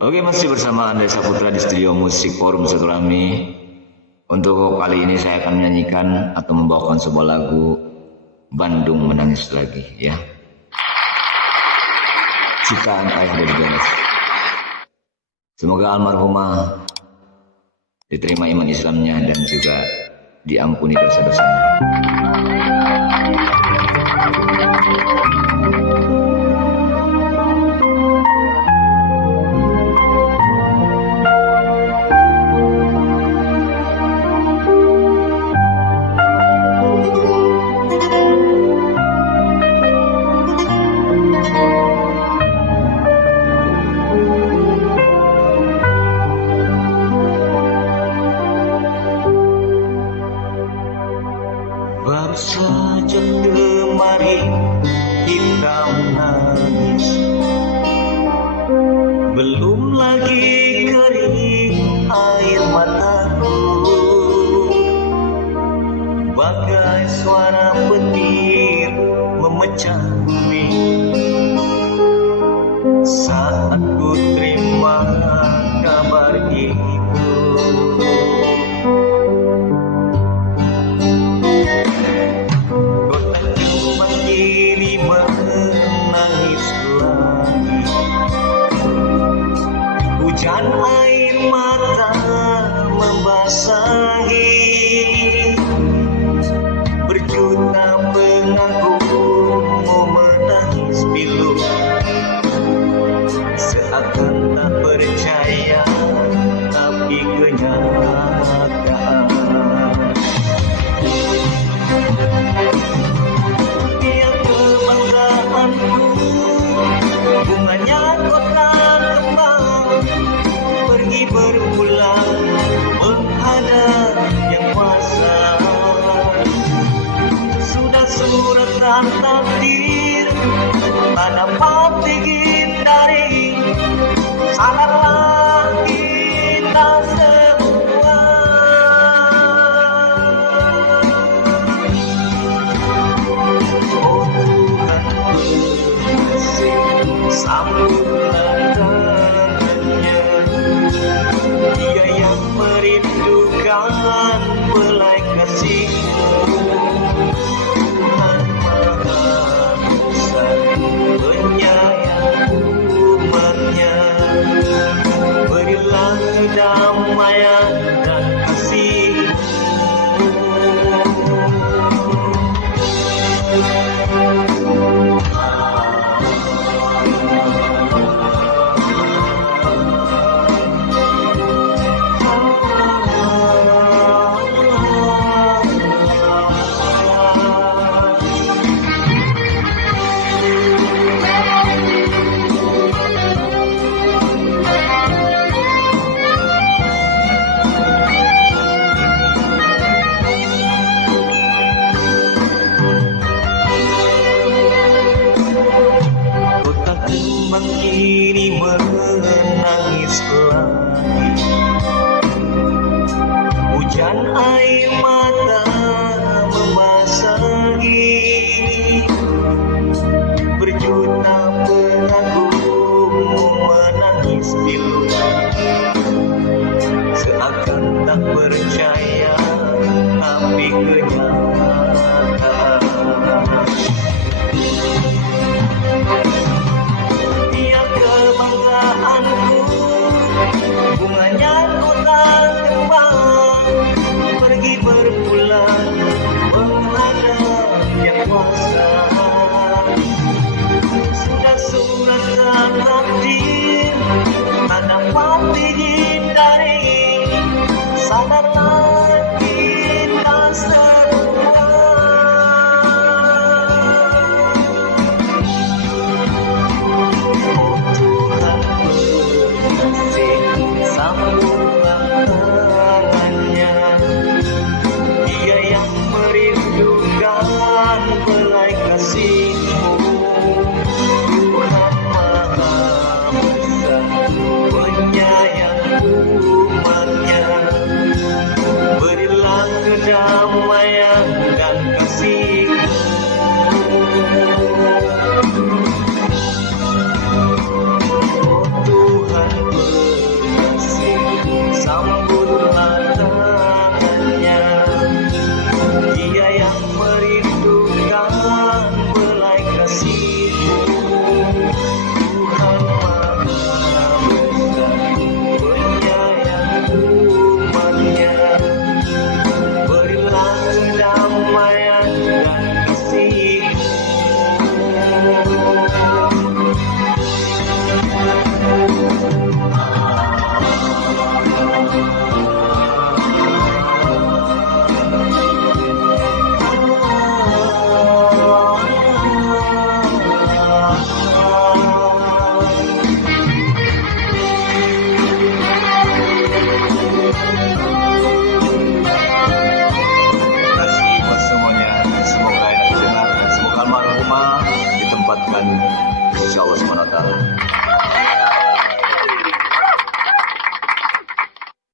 Oke, masih bersama Andrea Saputra di studio musik Forum Silaturahmi. Untuk kali ini saya akan menyanyikan atau membawakan sebuah lagu Bandung Menangis Lagi, ya. Ciptaan Ayah dari Jones. Semoga almarhumah diterima iman Islamnya dan juga diampuni dosa-dosanya. Baru saja kemarin kita menangis, belum lagi kering air mataku, bagai suara petir memecah bumi saat ku terima kabar itu. Hujan air mata membasahi berjuta pengagummu menangis pilu, seakan tak percaya tapi kenyataan. Dia kebanggaanku, bunganya kota kembang, pergi berpulang menghadap yang kuasa. Sudah suratan takdir, tak dapat dihindari. Sadarlah kita semua, oh Tuhan pengasih, sambutlah tangannya. Dia yang merindukan belai kasih-Mu. Tuhan Maha Besar, penyayang umat-Nya. Berilah kedamaian dan kasih-Mu. Kini menangis lagi, hujan air mata membasahi berjuta pengagummu menangis pilu, seakan tak percaya tapi kenyataan. Bunganya kota kembang, pergi berpulang menghadap yang kuasa. Sudah suratan takdir, tak dapat dihindari. Sadarlah kita semua, oh Tuhan pengasih, sambutlah tangannya. Dia yang merindukan belai kasih-Mu. Tuhan Maha Besar, penyayang umat-Nya. Berilah kedamaian